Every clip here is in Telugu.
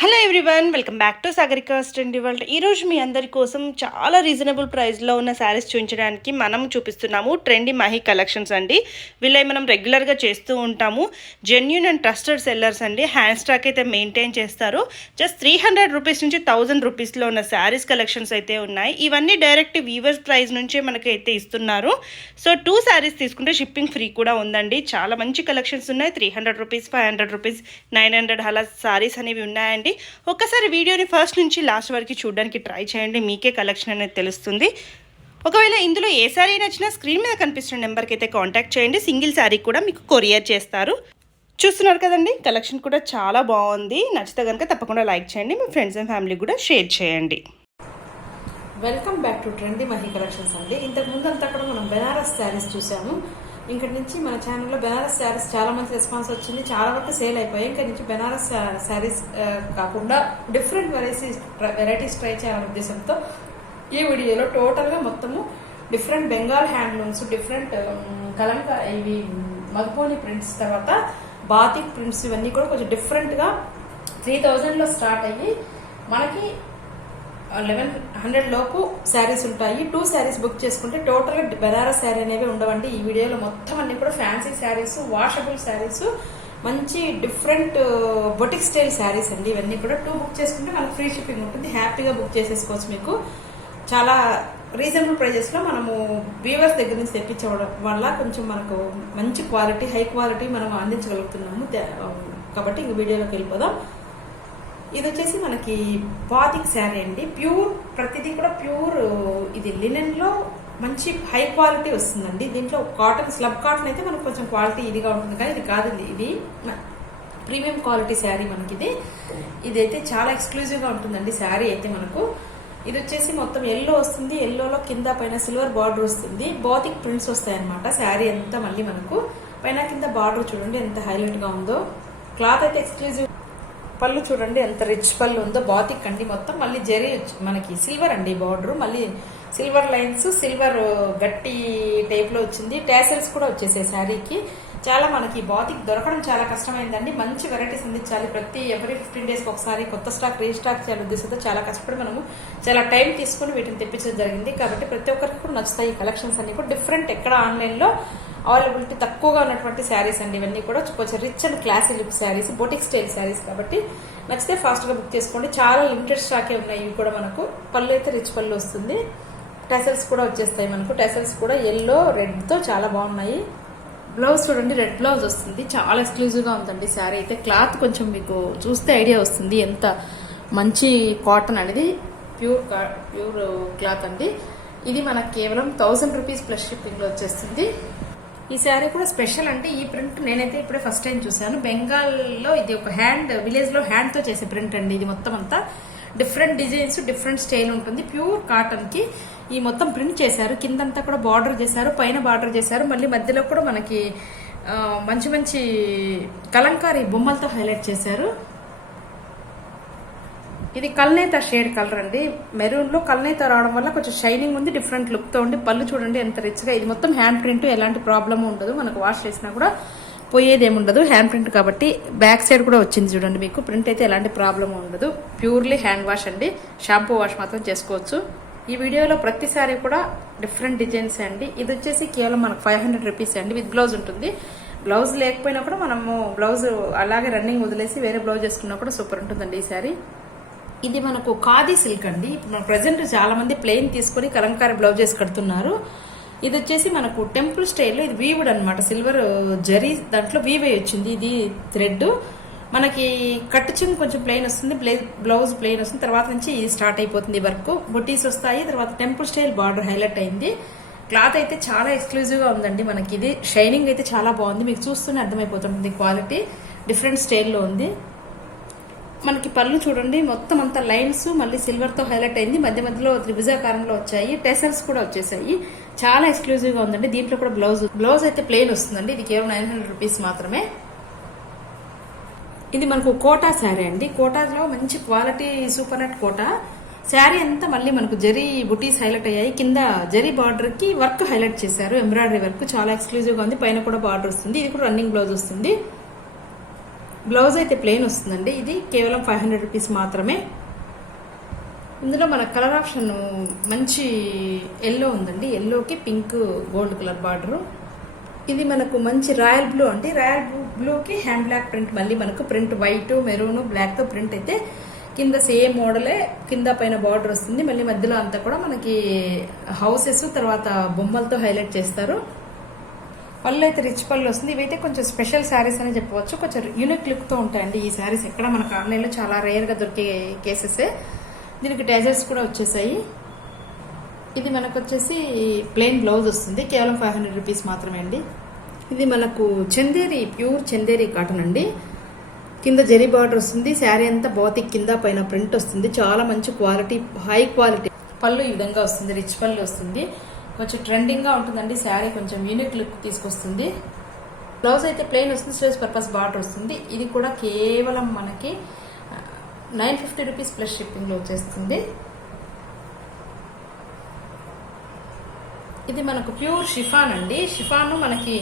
Hello everyone, welcome back to Sagarika's trendy world. ఈరోజు మీ అందరి కోసం చాలా రీజనబుల్ ప్రైస్లో ఉన్న శారీస్ చూపించడానికి మనం చూపిస్తున్నాము ట్రెండీ మహి కలెక్షన్స్ అండి. వీళ్ళవి మనం రెగ్యులర్గా చేస్తూ ఉంటాము. జెన్యూన్ అండ్ ట్రస్టెడ్ సెల్లర్స్ అండి. హ్యాండ్ స్టాక్ అయితే మెయింటైన్ చేస్తారు. జస్ట్ 300 రూపీస్ నుంచి 1000 రూపీస్లో ఉన్న శారీస్ కలెక్షన్స్ అయితే ఉన్నాయి. ఇవన్నీ డైరెక్ట్ వీవర్స్ ప్రైస్ నుంచే మనకి అయితే ఇస్తున్నారు. సో 2 శారీస్ తీసుకుంటే షిప్పింగ్ ఫ్రీ కూడా ఉందండి. చాలా మంచి కలెక్షన్స్ ఉన్నాయి. 300 రూపీస్, 500 రూపీస్, 900 అలా శారీస్ అనేవి ఉన్నాయండి. ఒకసారి వీడియోని ఫస్ట్ నుంచి లాస్ట్ వరకు చూడడానికి ట్రై చేయండి. మీకే కలెక్షన్ అనేది తెలుస్తుంది. ఒకవేళ ఇందులో ఏ శారీ నచ్చినా స్క్రీన్ మీద కనిపిస్తున్న నెంబర్కి అయితే కాంటాక్ట్ చేయండి. సింగిల్ శారీ కూడా మీకు కొరియర్ చేస్తారు. చూస్తున్నారు కదండి, కలెక్షన్ కూడా చాలా బాగుంది. నచ్చితే కనుక తప్పకుండా లైక్ చేయండి. మీ ఫ్రెండ్స్ అండ్ ఫ్యామిలీ కూడా షేర్ చేయండి. Welcome back to trendy Mahi collections అండి. ఇంతకు ముందు అంతా కూడా మనం బెనారస్ శారీస్ చూసాము. ఇంకటి నుంచి మన ఛానల్లో బెనారస్ శారీస్ చాలా మంచి రెస్పాన్స్ వచ్చింది. చాలా వరకు సేల్ అయిపోయాయి. ఇంక నుంచి బెనారస్ శారీస్ కాకుండా డిఫరెంట్ వెరైటీస్ ట్రై చేయాలనే ఉద్దేశంతో ఈ వీడియోలో టోటల్గా మొత్తము డిఫరెంట్ బెంగాల్ హ్యాండ్లూమ్స్, డిఫరెంట్ కలంక ఇవి మధుపోని ప్రింట్స్, తర్వాత బాతిక్ ప్రింట్స్, ఇవన్నీ కూడా కొంచెం డిఫరెంట్గా 3000లో స్టార్ట్ అయ్యి మనకి 1100 లోపు శారీస్ ఉంటాయి. 2 శారీస్ బుక్ చేసుకుంటే టోటల్గా బెనారస్ శారీ అనేవి ఉండవండి. ఈ వీడియోలో మొత్తం అన్ని కూడా ఫ్యాన్సీ శారీస్, వాషబుల్ శారీస్, మంచి డిఫరెంట్ బొటిక్ స్టైల్ శారీస్ అండి. ఇవన్నీ కూడా 2 బుక్ చేసుకుంటే మనకు ఫ్రీ షిప్పింగ్ ఉంటుంది. హ్యాపీగా బుక్ చేసేసుకోవచ్చు. మీకు చాలా రీజనబుల్ ప్రైజెస్లో మనము వీవర్స్ దగ్గర నుంచి తెప్పించడం వల్ల కొంచెం మనకు మంచి క్వాలిటీ, హై క్వాలిటీ మనం అందించగలుగుతున్నాము. కాబట్టి ఇంక వీడియోలోకి వెళ్ళిపోదాం. ఇది వచ్చేసి మనకి బాతిక్ శారీ అండి. ప్యూర్, ప్రతిదీ కూడా ప్యూర్. ఇది లినెన్ లో మంచి హై క్వాలిటీ వస్తుందండి. దీంట్లో కాటన్, స్లబ్ కాటన్ అయితే మనకు కొంచెం క్వాలిటీ ఇదిగా ఉంటుంది, కానీ ఇది కాదు. ఇది ప్రీమియం క్వాలిటీ శారీ మనకి. ఇదైతే చాలా ఎక్స్క్లూజివ్ గా ఉంటుందండి శారీ అయితే మనకు. ఇది వచ్చేసి మొత్తం ఎల్లో వస్తుంది. ఎల్లోలో కింద పైన సిల్వర్ బార్డర్ వస్తుంది. బాతిక్ ప్రింట్స్ వస్తాయి అనమాట. శారీ అంతా మళ్ళీ మనకు పైన కింద బార్డర్ చూడండి ఎంత హైలైట్ గా ఉందో. క్లాత్ అయితే ఎక్స్క్లూజివ్. పళ్ళు చూడండి ఎంత రిచ్ పళ్ళు ఉందో. బాతిక్ అండి మొత్తం. మళ్ళీ జరీ మనకి సిల్వర్ అండి బార్డర్, మళ్ళీ సిల్వర్ లైన్స్, సిల్వర్ గట్టి టైప్ లో వచ్చింది. టాసెల్స్ కూడా వచ్చేసాయి శారీకి. చాలా మనకి బాతిక్ దొరకడం చాలా కష్టమైందండి. మంచి వెరైటీస్ అందించాలి. ఎవ్రీ 15 డేస్కి ఒకసారి కొత్త స్టాక్ రీస్టాక్ చేయాలి ఉద్దేశంతో చాలా కష్టపడి మనము చాలా టైం తీసుకుని వీటిని తెప్పించడం జరిగింది. కాబట్టి ప్రతి ఒక్కరికి కూడా నచ్చుతాయి ఈ కలెక్షన్స్ అన్ని కూడా. డిఫరెంట్, ఎక్కడ ఆన్లైన్లో అవైలబిలిటీ తక్కువగా ఉన్నటువంటి శారీస్ అండి. ఇవన్నీ కూడా కొంచెం rich and classy look saris, boutique style saris. కాబట్టి నచ్చితే ఫాస్ట్గా బుక్ చేసుకోండి. చాలా లిమిటెడ్ స్టాకే ఉన్నాయి ఇవి కూడా మనకు. పళ్ళు అయితే రిచ్ పళ్ళు వస్తుంది. టెసల్స్ కూడా వచ్చేస్తాయి మనకు. టెసల్స్ కూడా ఎల్లో, రెడ్తో చాలా బాగున్నాయి. బ్లౌజ్ చూడండి, రెడ్ బ్లౌజ్ వస్తుంది. చాలా ఎక్స్క్లూజివ్గా ఉందండి శారీ అయితే. క్లాత్ కొంచెం మీకు చూస్తే ఐడియా వస్తుంది ఎంత మంచి కాటన్ అనేది. ప్యూర్ క్లాత్ అండి. ఇది మనకు కేవలం 1000 రూపీస్ ప్లస్ షిప్పింగ్లో వచ్చేస్తుంది. ఈ శారీ కూడా స్పెషల్ అంటే ఈ ప్రింట్ నేనైతే ఇప్పుడే ఫస్ట్ టైం చూసాను. బెంగాల్లో ఇది ఒక విలేజ్ లో హ్యాండ్ తో చేసే ప్రింట్ అండి. ఇది మొత్తం అంతా డిఫరెంట్ డిజైన్స్, డిఫరెంట్ స్టైల్ ఉంటుంది. ప్యూర్ కాటన్ కి ఈ మొత్తం ప్రింట్ చేశారు. కిందంతా కూడా బార్డర్ చేశారు, పైన బార్డర్ చేశారు. మళ్ళీ మధ్యలో కూడా మనకి మంచి మంచి కలంకారీ బొమ్మలతో హైలైట్ చేశారు. ఇది కల్నేత షేడ్ కలర్ అండి. మెరూన్ లో కల్నేత రావడం వల్ల కొంచెం షైనింగ్ ఉంది, డిఫరెంట్ లుక్ తో ఉంది. పళ్ళు చూడండి ఎంత రిచ్ గా. ఇది మొత్తం హ్యాండ్ ప్రింట్, ఎలాంటి ప్రాబ్లమ్ ఉండదు. మనకు వాష్ చేసినా కూడా పోయేది ఏముండదు. హ్యాండ్ ప్రింట్ కాబట్టి బ్యాక్ సైడ్ కూడా వచ్చింది చూడండి మీకు. ప్రింట్ అయితే ఎలాంటి ప్రాబ్లమ్ ఉండదు. ప్యూర్లీ హ్యాండ్ వాష్ అండి. షాంపూ వాష్ మాత్రం చేసుకోవచ్చు. ఈ వీడియోలో ప్రతిసారి కూడా డిఫరెంట్ డిజైన్స్ అండి. ఇది వచ్చేసి కేవలం మనకు 500 రూపీస్ అండి. విత్ బ్లౌజ్ ఉంటుంది. బ్లౌజ్ లేకపోయినా కూడా మనము బ్లౌజ్ అలాగే రన్నింగ్ వదిలేసి వేరే బ్లౌజ్ వేసుకున్నా కూడా సూపర్ ఉంటుందండి ఈ శారీ. ఇది మనకు ఖాదీ సిల్క్ అండి. ఇప్పుడు మన ప్రజెంట్ చాలా మంది ప్లెయిన్ తీసుకుని కలంకారీ బ్లౌజెస్ కడుతున్నారు. ఇది వచ్చేసి మనకు టెంపుల్ స్టైల్లో ఇది వీవుడ్ అనమాట. సిల్వర్ జరీ దాంట్లో వీవ్ వచ్చింది. ఇది థ్రెడ్ మనకి కట్ చెంగు కొంచెం ప్లెయిన్ వస్తుంది, బ్లౌజ్ ప్లెయిన్ వస్తుంది. తర్వాత నుంచి ఇది స్టార్ట్ అయిపోతుంది వర్క్. బుటీస్ వస్తాయి. తర్వాత టెంపుల్ స్టైల్ బార్డర్ హైలైట్ అయింది. క్లాత్ అయితే చాలా ఎక్స్క్లూజివ్ గా ఉందండి మనకి. ఇది షైనింగ్ అయితే చాలా బాగుంది. మీకు చూస్తూనే అర్థమైపోతుంది క్వాలిటీ. డిఫరెంట్ స్టైల్లో ఉంది. మనకి పళ్ళు చూడండి మొత్తం అంతా లైన్స్, మళ్ళీ సిల్వర్ తో హైలైట్ అయింది. మధ్య మధ్యలో త్రిభుజాకారంలో వచ్చాయి. టెసల్స్ కూడా వచ్చేసాయి. చాలా ఎక్స్క్లూజివ్ గా ఉందండి. దీంట్లో కూడా బ్లౌజ్ అయితే ప్లెయిన్ వస్తుందండి. ఇది కేవలం 900 రూపీస్ మాత్రమే. ఇది మనకు కోటా శారీ అండి. కోటాలో మంచి quality super net Kota sari అంతా మళ్ళీ మనకు జరీ బుటీస్ హైలైట్ అయ్యాయి. కింద జరీ బార్డర్ కి వర్క్ హైలైట్ చేశారు, ఎంబ్రాయిడరీ వర్క్. చాలా ఎక్స్క్లూజివ్ గా ఉంది. పైన కూడా బార్డర్ వస్తుంది. ఇది కూడా రన్నింగ్ బ్లౌజ్ వస్తుంది. బ్లౌజ్ అయితే ప్లెయిన్ వస్తుందండి. ఇది కేవలం 500 రూపీస్ మాత్రమే. ఇందులో మన కలర్ ఆప్షన్ మంచి ఎల్లో ఉందండి. ఎల్లోకి పింక్ గోల్డ్ కలర్ బార్డరు. ఇది మనకు మంచి రాయల్ బ్లూ అండి. రాయల్ బ్లూకి హ్యాండ్ బ్లాక్ ప్రింట్, మళ్ళీ మనకు ప్రింట్ వైట్ మెరూన్ బ్లాక్తో ప్రింట్ అయితే కింద సేమ్ మోడలే కింద పైన బార్డర్ వస్తుంది. మళ్ళీ మధ్యలో అంతా కూడా మనకి హౌసెస్ తర్వాత బొమ్మలతో హైలైట్ చేస్తారు. పళ్ళు అయితే రిచ్ పళ్ళు వస్తుంది. ఇవైతే కొంచెం స్పెషల్ శారీస్ అని చెప్పవచ్చు. కొంచెం యూనిక్ లుక్తో ఉంటాయండి ఈ శారీస్. ఎక్కడ మనకు ఆన్లైన్లో చాలా రేర్గా దొరికే కేసెసే. దీనికి టేజర్స్ కూడా వచ్చేసాయి. ఇది మనకు వచ్చేసి ప్లెయిన్ బ్లౌజ్ వస్తుంది. కేవలం 500 రూపీస్ మాత్రమే అండి. ఇది మనకు చందేరి, ప్యూర్ చందేరి కాటన్ అండి. కింద జరీ బార్డర్ వస్తుంది. శారీ అంతా బాతిక్ కింద పైన ప్రింట్ వస్తుంది. చాలా మంచి క్వాలిటీ, హై క్వాలిటీ. పళ్ళు ఈ విధంగా వస్తుంది. రిచ్ పళ్ళు వస్తుంది. కొంచెం ట్రెండింగ్గా ఉంటుందండి శారీ. కొంచెం యూనిక్ లుక్ తీసుకొస్తుంది. బ్లౌజ్ అయితే ప్లెయిన్ వస్తుంది. స్టేజ్ పర్పస్ బార్డర్ వస్తుంది. ఇది కూడా కేవలం మనకి 950 రూపీస్ ప్లస్ షిప్పింగ్లో వచ్చేస్తుంది. ఇది మనకు ప్యూర్ షిఫాన్ అండి. షిఫాన్ మనకి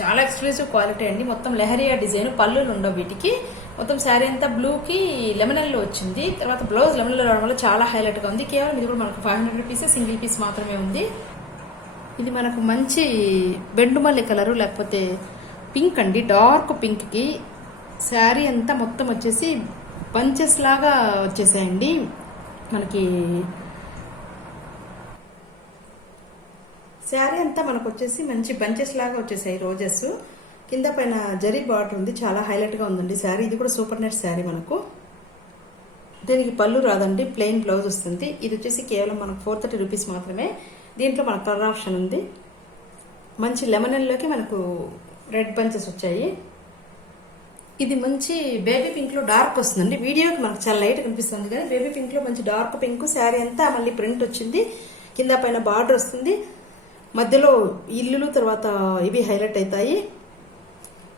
చాలా ఎక్స్క్లూజివ్ క్వాలిటీ అండి. మొత్తం లెహరియా డిజైన్, పళ్ళులు ఉండవు వీటికి. మొత్తం శారీ అంతా బ్లూకి లెమనల్లో వచ్చింది. తర్వాత బ్లౌజ్ లెమనల్లో రావడం వల్ల చాలా హైలైట్గా ఉంది. కేవలం ఇది కూడా మనకు 500 రూపీస్ సింగిల్ పీస్ మాత్రమే ఉంది. ఇది మనకు మంచి బెండుమల్లి కలరు లేకపోతే పింక్ అండి. డార్క్ పింక్కి శారీ అంతా మొత్తం వచ్చేసి బంచెస్ లాగా వచ్చేసాయండి. మనకి శారీ అంతా మనకు వచ్చేసి మంచి బంచెస్ లాగా వచ్చేసాయి రోజెస్. కింద పైన జరీ బార్డర్ ఉంది. చాలా హైలైట్గా ఉందండి శారీ. ఇది కూడా సూపర్ నెట్ శారీ. మనకు దీనికి పళ్ళు రాదండి. ప్లెయిన్ బ్లౌజ్ వస్తుంది. ఇది వచ్చేసి కేవలం మనకు 430 రూపీస్ మాత్రమే. దీంట్లో మనకు కలర్ ఆప్షన్ ఉంది. మంచి లెమనల్లోకి మనకు రెడ్ బంచెస్ వచ్చాయి. ఇది మంచి బేబీ పింక్ లో డార్క్ వస్తుందండి. వీడియోకి మనకు చాలా లైట్ కనిపిస్తుంది కానీ బేబీ పింక్ లో మంచి డార్క్ పింక్. శారీ అంతా మళ్ళీ ప్రింట్ వచ్చింది. కింద పైన బార్డర్ వస్తుంది. మధ్యలో ఇల్లులు తర్వాత ఇవి హైలైట్ అవుతాయి.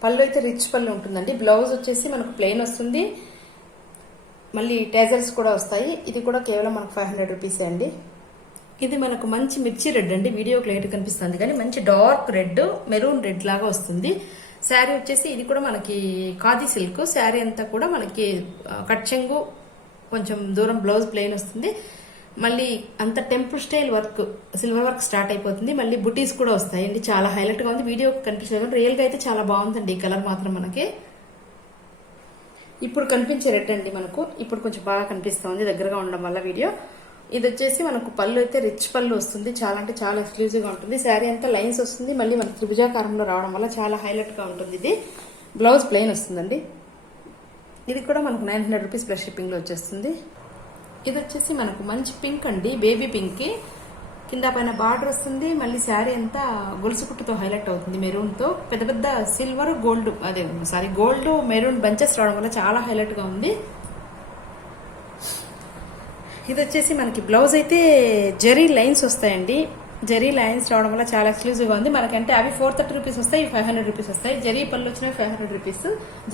పళ్ళు అయితే రిచ్ పళ్ళు ఉంటుందండి. బ్లౌజ్ వచ్చేసి మనకు ప్లెయిన్ వస్తుంది. మళ్ళీ టేజర్స్ కూడా వస్తాయి. ఇది కూడా కేవలం మనకు 500 రూపీసే అండి. ఇది మనకు మంచి మిర్చి రెడ్ అండి. వీడియోకి లైట్ కనిపిస్తుంది కానీ మంచి డార్క్ రెడ్, మెరూన్ రెడ్ లాగా వస్తుంది. శారీ వచ్చేసి ఇది కూడా మనకి ఖాదీ సిల్క్. శారీ అంతా కూడా మనకి కట్ చెంగు, కొంచెం దూరం బ్లౌజ్ ప్లెయిన్ వస్తుంది. మళ్ళీ అంత temple style work, silver work start అయిపోతుంది. మళ్ళీ బుటీస్ కూడా వస్తాయండి. చాలా హైలైట్గా ఉంది. వీడియో కనిపించలేదు కానీ రియల్గా అయితే చాలా బాగుందండి. ఈ కలర్ మాత్రం మనకి ఇప్పుడు కనిపించే రెడ్ అండి. మనకు ఇప్పుడు కొంచెం బాగా కనిపిస్తుంది దగ్గరగా ఉండడం వల్ల వీడియో. ఇది వచ్చేసి మనకు పళ్ళు అయితే రిచ్ పళ్ళు వస్తుంది. చాలా అంటే చాలా ఎక్స్క్లూజివ్గా ఉంటుంది. శారీ అంతా లైన్స్ వస్తుంది. మళ్ళీ మనకి త్రిభుజాకారంలో రావడం వల్ల చాలా హైలైట్గా ఉంటుంది. ఇది బ్లౌజ్ ప్లెయిన్ వస్తుందండి. ఇది కూడా మనకు 900 రూపీస్ ప్లస్ షిప్పింగ్లో వచ్చేస్తుంది. ఇది వచ్చేసి మనకు మంచి పింక్ అండి. బేబీ పింక్ కింద పైన బార్డర్ వస్తుంది. మళ్ళీ శారీ అంతా గొలుసు కుట్టుతో హైలైట్ అవుతుంది. మెరూన్తో పెద్ద పెద్ద సిల్వర్ గోల్డ్, అదే సారీ గోల్డ్ మెరూన్ బంచెస్ రావడం వల్ల చాలా హైలైట్గా ఉంది. ఇది వచ్చేసి మనకి బ్లౌజ్ అయితే జరీ లైన్స్ వస్తాయండి. జరీ లైన్స్ రావడం వల్ల చాలా ఎక్స్క్లూజివ్గా ఉంది. మనకంటే అవి 430 రూపీస్ వస్తాయి, 500 రూపీస్ వస్తాయి. జరీ పళ్ళు వచ్చినవి 500 రూపీస్,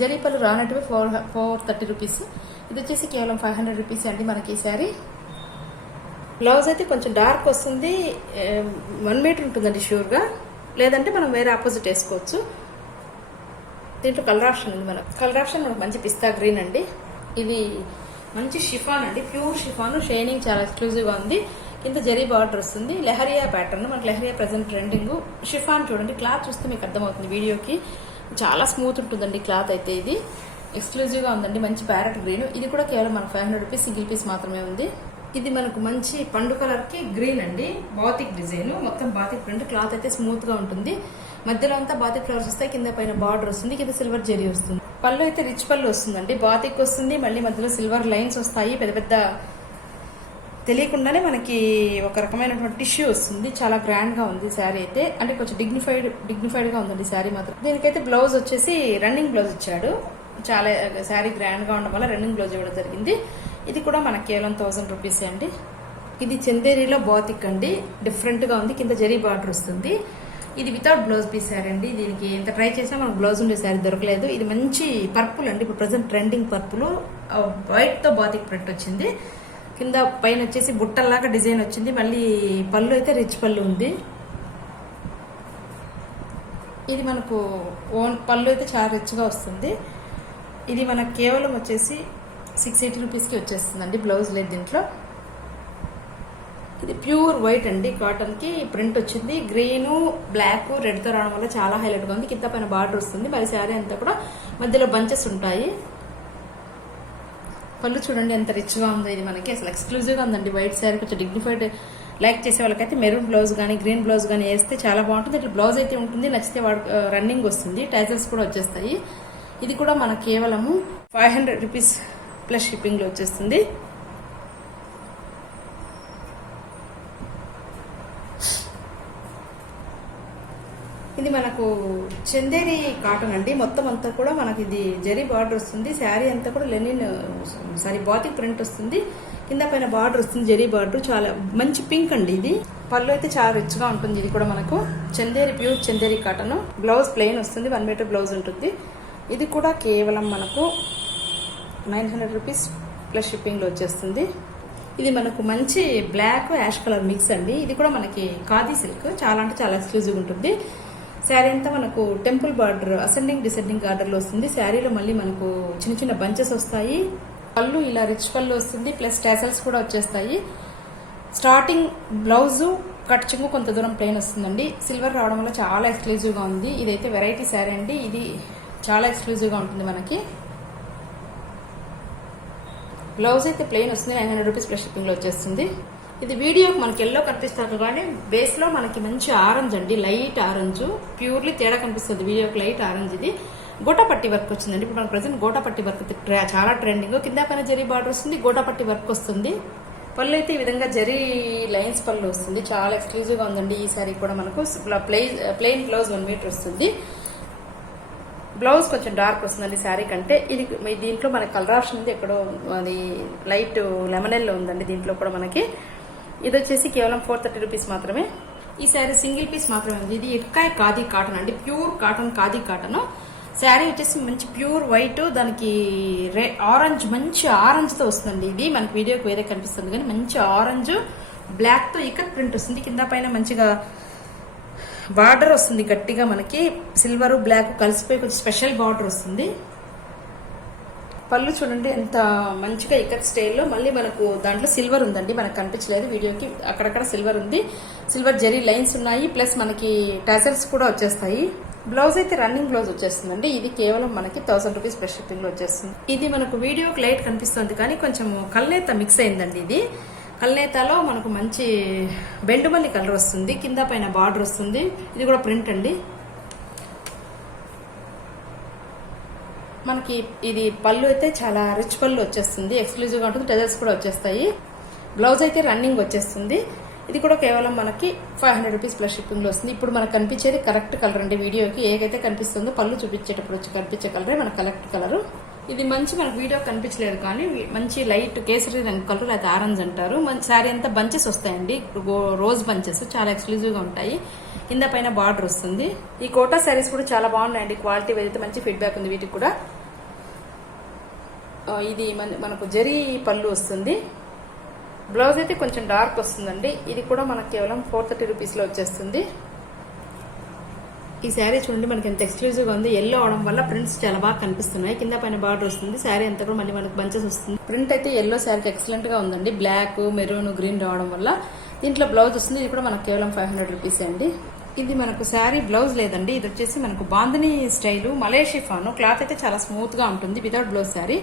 జరీ పళ్ళు రానట్టువి 430 రూపీస్. ఇది వచ్చేసి కేవలం 500 రూపీస్ అండి మనకి ఈ శారీ. బ్లౌజ్ అయితే కొంచెం డార్క్ వస్తుంది. 1 మీటర్ ఉంటుందండి షూర్గా. లేదంటే మనం వేరే ఆపోజిట్ వేసుకోవచ్చు. దీంట్లో కలర్ ఆప్షన్ ఉంది. మనకు కలర్ ఆప్షన్ మనకు మంచి పిస్తా గ్రీన్ అండి. ఇది మంచి షిఫాన్ అండి. Pure chiffon. షైనింగ్ చాలా ఎక్స్క్లూజివ్గా ఉంది. కింద జరీ బార్డర్ వస్తుంది. లెహరియా ప్యాటర్న్. మనకి లెహరియా ప్రజెంట్ ట్రెండింగ్. షిఫాన్ చూడండి. క్లాత్ చూస్తే మీకు అర్థమవుతుంది వీడియోకి. చాలా స్మూత్ ఉంటుందండి క్లాత్ అయితే. ఇది ఎక్స్క్లూజివ్గా ఉందండి. మంచి ప్యారెట్ గ్రీన్. ఇది కూడా కేవలం మన 500 రూపీస్ సింగిల్ పీస్ మాత్రమే ఉంది. ఇది మనకు మంచి పండు కలర్కి గ్రీన్ అండి. Batik design. మొత్తం బాతిక్ ప్రింట్. క్లాత్ అయితే స్మూత్గా ఉంటుంది. మధ్యలో అంతా బాతిక్ ఫ్లవర్స్ వస్తాయి. కింద పైన బార్డర్ వస్తుంది. కింద సిల్వర్ జరీ వస్తుంది. పళ్ళు అయితే రిచ్ పళ్ళు వస్తుందండి. బాతిక్ వస్తుంది. మళ్ళీ మధ్యలో సిల్వర్ లైన్స్ వస్తాయి. పెద్ద పెద్ద తెలియకుండానే మనకి ఒక రకమైనటువంటి టిష్యూ వస్తుంది. చాలా గ్రాండ్గా ఉంది శారీ అయితే. అంటే కొంచెం డిగ్నిఫైడ్గా ఉందండి శారీ మాత్రం. దీనికైతే బ్లౌజ్ వచ్చేసి రన్నింగ్ బ్లౌజ్ ఇచ్చాడు. చాలా శారీ గ్రాండ్గా ఉండడం వల్ల రన్నింగ్ బ్లౌజ్ ఇవ్వడం జరిగింది. ఇది కూడా మనకి కేవలం 1000 రూపీసే అండి. ఇది చందేరిలో బాతిక్ అండి. డిఫరెంట్గా ఉంది. కింద జరీ బార్డర్ వస్తుంది. ఇది వితౌట్ బ్లౌజ్ పీస్ శారీ అండి. దీనికి ఎంత ట్రై చేసినా మనకు బ్లౌజ్ ఉండే శారీ దొరకలేదు. ఇది మంచి పర్పుల్ అండి. ఇప్పుడు ప్రజెంట్ ట్రెండింగ్ పర్పుల్. వైట్తో బాతిక్ ప్రింట్ వచ్చింది. కింద పైన వచ్చేసి బుట్టల్లాగా డిజైన్ వచ్చింది. మళ్ళీ పళ్ళు అయితే రిచ్ పళ్ళు ఉంది. ఇది మనకు పళ్ళు అయితే చాలా రిచ్గా వస్తుంది. ఇది మనకు కేవలం వచ్చేసి 680 రూపీస్కి వచ్చేస్తుందండి. బ్లౌజ్ లేదు దీంట్లో. ఇది ప్యూర్ వైట్ అండి, కాటన్కి ప్రింట్ వచ్చింది. గ్రీను బ్లాక్ రెడ్తో రావడం వల్ల చాలా హైలైట్గా ఉంది. కింద పైన బార్డర్ వస్తుంది. మరి శారీ అంతా కూడా మధ్యలో బంచెస్ ఉంటాయి. పళ్ళు చూడండి ఎంత రిచ్గా ఉందో. ఇది మనకి అసలు ఎక్స్క్లూజివ్గా ఉందండి. వైట్ శారీ కొంచెం డిగ్నిఫైడ్ లైక్ చేసే వాళ్ళకైతే మెరూన్ బ్లౌజ్ కానీ గ్రీన్ బ్లౌజ్ కానీ వేస్తే చాలా బాగుంటుంది. ఇట్లా బ్లౌజ్ అయితే ఉంటుంది, నచ్చితే రన్నింగ్ వస్తుంది, టైజల్స్ కూడా వచ్చేస్తాయి. ఇది కూడా మనకు కేవలము 500 రూపీస్ ప్లస్ షిప్పింగ్లో వచ్చేస్తుంది. ఇది మనకు చందేరి కాటన్ అండి. మొత్తం అంతా కూడా మనకి ఇది జరీ బార్డర్ వస్తుంది. శారీ అంతా కూడా లెనిన్ బాతిక్ ప్రింట్ వస్తుంది. కింద పైన బార్డర్ వస్తుంది, జరీ బార్డర్. చాలా మంచి పింక్ అండి ఇది. పళ్ళు అయితే చాలా రిచ్గా ఉంటుంది. ఇది కూడా మనకు Chanderi pure Chanderi cotton. Blouse plain వస్తుంది, 1 మీటర్ బ్లౌజ్ ఉంటుంది. ఇది కూడా కేవలం మనకు 900 రూపీస్ ప్లస్ షిప్పింగ్లో వచ్చేస్తుంది. ఇది మనకు మంచి బ్లాక్ యాష్ కలర్ మిక్స్ అండి. ఇది కూడా మనకి ఖాదీ సిల్క్, చాలా అంటే చాలా ఎక్స్క్లూజివ్ ఉంటుంది. శారీ అంతా మనకు టెంపుల్ బార్డర్ అసెండింగ్ డిసెండింగ్ బార్డర్లో వస్తుంది. శారీలో మళ్ళీ మనకు చిన్న చిన్న బంచెస్ వస్తాయి. పళ్ళు ఇలా రిచ్ పళ్ళు వస్తుంది, ప్లస్ టాసల్స్ కూడా వచ్చేస్తాయి. స్టార్టింగ్ బ్లౌజు కట్ చెంగు కొంత దూరం ప్లెయిన్ వస్తుందండి. సిల్వర్ రావడం వల్ల చాలా ఎక్స్క్లూజివ్గా ఉంది. ఇదైతే వెరైటీ శారీ అండి. ఇది చాలా ఎక్స్క్లూజివ్గా ఉంటుంది మనకి. బ్లౌజ్ అయితే ప్లెయిన్ వస్తుంది, 900 రూపీస్ ప్లస్ షిప్పింగ్లో వచ్చేస్తుంది. ఇది వీడియోకి మనకి ఎల్లో కనిపిస్తారు కానీ బేస్లో మనకి మంచి ఆరెంజ్ అండి, లైట్ ఆరెంజ్. ప్యూర్లీ తేడా కనిపిస్తుంది వీడియోకి, లైట్ ఆరెంజ్. ఇది గోటాపట్టి వర్క్ వచ్చిందండి. ఇప్పుడు మనకు ప్రజెంట్ గోటాపట్టి వర్క్ చాలా ట్రెండింగ్. కింద పైన జరీ బార్డర్ వస్తుంది, గోటాపట్టి వర్క్ వస్తుంది. పళ్ళు అయితే ఈ విధంగా జరీ లైన్స్ పళ్ళు వస్తుంది. చాలా ఎక్స్క్లూజివ్గా ఉందండి. ఈ సారీ కూడా మనకు ప్లెయిన్ బ్లౌజ్ 1 మీటర్ వస్తుంది. బ్లౌజ్ కొంచెం డార్క్ వస్తుందండి శారీ కంటే. ఇది దీంట్లో మనకి కలర్ ఆప్షన్ ఉంది, ఎక్కడో అది లైట్ లెమన్ ఎల్లో ఉందండి. దీంట్లో కూడా మనకి ఇది వచ్చేసి కేవలం 430 రూపీస్ మాత్రమే. ఈ శారీ సింగిల్ పీస్ మాత్రమే ఉంది. ఇది ఇటుకాయ ఖాదీ కాటన్ అండి, pure cotton khadi cotton. Sari వచ్చేసి మంచి ప్యూర్ వైట్, దానికి ఆరెంజ్, మంచి ఆరెంజ్తో వస్తుందండి. ఇది మనకి వీడియోకి వేరే కనిపిస్తుంది కానీ మంచి ఆరెంజ్ బ్లాక్తో ఇకత్ ప్రింట్ వస్తుంది. కింద పైన మంచిగా బార్డర్ వస్తుంది గట్టిగా. మనకి సిల్వర్ బ్లాక్ కలిసిపోయి కొంచెం స్పెషల్ బార్డర్ వస్తుంది. పళ్ళు చూడండి ఎంత మంచిగా ఇకత్ స్టైల్లో. మళ్ళీ మనకు దాంట్లో సిల్వర్ ఉందండి, మనకు కనిపించలేదు వీడియోకి. అక్కడక్కడ సిల్వర్ ఉంది, సిల్వర్ జరీ లైన్స్ ఉన్నాయి, ప్లస్ మనకి టాసల్స్ కూడా వచ్చేస్తాయి. బ్లౌజ్ అయితే రన్నింగ్ బ్లౌజ్ వచ్చేస్తుందండి. ఇది కేవలం మనకి 1000 రూపీస్ ప్లస్ షిప్పింగ్లో వచ్చేస్తుంది. ఇది మనకు వీడియోకి లైట్ కనిపిస్తుంది కానీ కొంచెం కల్నేత మిక్స్ అయిందండి. ఇది కల్నేతలో మనకు మంచి బెండుమల్లి కలర్ వస్తుంది, కింద పైన బార్డర్ వస్తుంది. ఇది కూడా ప్రింట్ అండి. మనకి ఇది పళ్ళు అయితే చాలా రిచ్ పళ్ళు వచ్చేస్తుంది, ఎక్స్క్లూజివ్గా ఉంటుంది. టెజల్స్ కూడా వచ్చేస్తాయి. బ్లౌజ్ అయితే రన్నింగ్ వచ్చేస్తుంది. ఇది కూడా కేవలం మనకి 500 రూపీస్ ప్లస్ షిప్పింగ్లో వస్తుంది. ఇప్పుడు మనకు కనిపించేది కరెక్ట్ కలర్ అండి. వీడియోకి ఏకైతే కనిపిస్తుందో పళ్ళు చూపించేటప్పుడు వచ్చి కనిపించే కలరే మన కరెక్ట్ కలర్. ఇది మంచి మనకు వీడియో కనిపించలేదు కానీ మంచి లైట్ కేసరి రంగు కలర్, అయితే ఆరెంజ్ అంటారు. మంచి శారీ అంతా బంచెస్ వస్తాయండి, రోజ్ బంచెస్ చాలా ఎక్స్క్లూజివ్గా ఉంటాయి. కింద పైన బార్డర్ వస్తుంది. ఈ కోటా శారీస్ కూడా చాలా బాగున్నాయండి, క్వాలిటీ అయితే మంచి ఫీడ్బ్యాక్ ఉంది వీటికి కూడా. ఇది మనకు జరీ పళ్ళు వస్తుంది. బ్లౌజ్ అయితే కొంచెం డార్క్ వస్తుందండి. ఇది కూడా మనకు కేవలం 430 రూపీస్లో వచ్చేస్తుంది. ఈ శారీ చూడండి మనకి ఎంత ఎక్స్క్లూజివ్గా ఉంది. ఎల్లో అవడం వల్ల ప్రింట్స్ చాలా బాగా కనిపిస్తున్నాయి. కింద పైన బార్డర్ వస్తుంది. శారీ అంతా కూడా మళ్ళీ మనకు బంచెస్ వస్తుంది. ప్రింట్ అయితే ఎల్లో శారీకి ఎక్సలెంట్ గా ఉందండి. బ్లాక్, మెరూన్, గ్రీన్ రావడం వల్ల దీంట్లో బ్లౌజ్ వస్తుంది. ఇది కూడా మనకు కేవలం 500 రూపీస్ అండి. ఇది మనకు శారీ బ్లౌజ్ లేదండి. ఇది వచ్చేసి మనకు బాంధనీ స్టైలు మలే షిఫాను. క్లాత్ అయితే చాలా స్మూత్ గా ఉంటుంది, వితౌట్ బ్లౌజ్ శారీ.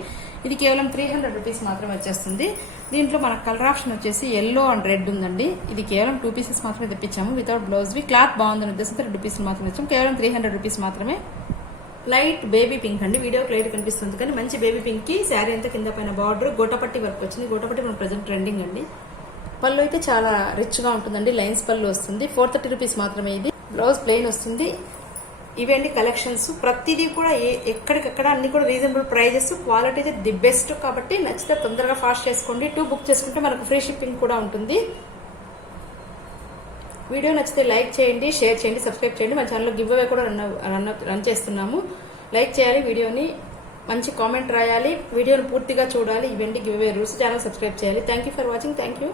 ఇది కేవలం 300 రూపీస్ మాత్రమే వచ్చేస్తుంది. దీంట్లో మనకు కలర్ ఆప్షన్ వచ్చేసి ఎల్లో అండ్ రెడ్ ఉందండి. ఇది కేవలం 2 పీసెస్ మాత్రమే తెప్పించాము, వితౌట్ బ్లౌజ్ వి. క్లాత్ బాగుందని ఉద్దేశంతో 2 పీసులు మాత్రమే వచ్చాము. కేవలం 300 రూపీస్ మాత్రమే. లైట్ బేబీ పింక్ అండి, వీడియోకి లైట్ కనిపిస్తుంది కానీ మంచి బేబీ పింక్ కి శారీ అంతా కింద పైన బార్డర్ గోటపట్టి వర్క్ వచ్చింది. గోటపట్టి మన ప్రజెంట్ ట్రెండింగ్ అండి. పళ్ళు అయితే చాలా రిచ్ గా ఉంటుందండి, లైన్స్ పళ్ళు వస్తుంది. 430 రూపీస్ మాత్రమే. ఇది బ్లౌజ్ ప్లెయిన్ వస్తుంది. ఇవండి కలెక్షన్స్. ప్రతిదీ కూడా ఎక్కడికక్కడ అన్ని కూడా రీజనబుల్ ప్రైజెస్, క్వాలిటీ అయితే ది బెస్ట్. కాబట్టి నచ్చితే తొందరగా ఫాస్ట్ చేసుకోండి. 2 బుక్ చేసుకుంటే మనకు ఫ్రీ షిప్పింగ్ కూడా ఉంటుంది. వీడియో నచ్చితే లైక్ చేయండి, షేర్ చేయండి, సబ్స్క్రైబ్ చేయండి. మన ఛానల్లో గివ్ అవే కూడా రన్ చేస్తున్నాము. లైక్ చేయాలి, వీడియోని మంచి కామెంట్ రాయాలి, వీడియోని పూర్తిగా చూడాలి. ఇవండి give away rules. Channel subscribe చేయాలి. Thank you for watching. Thank you.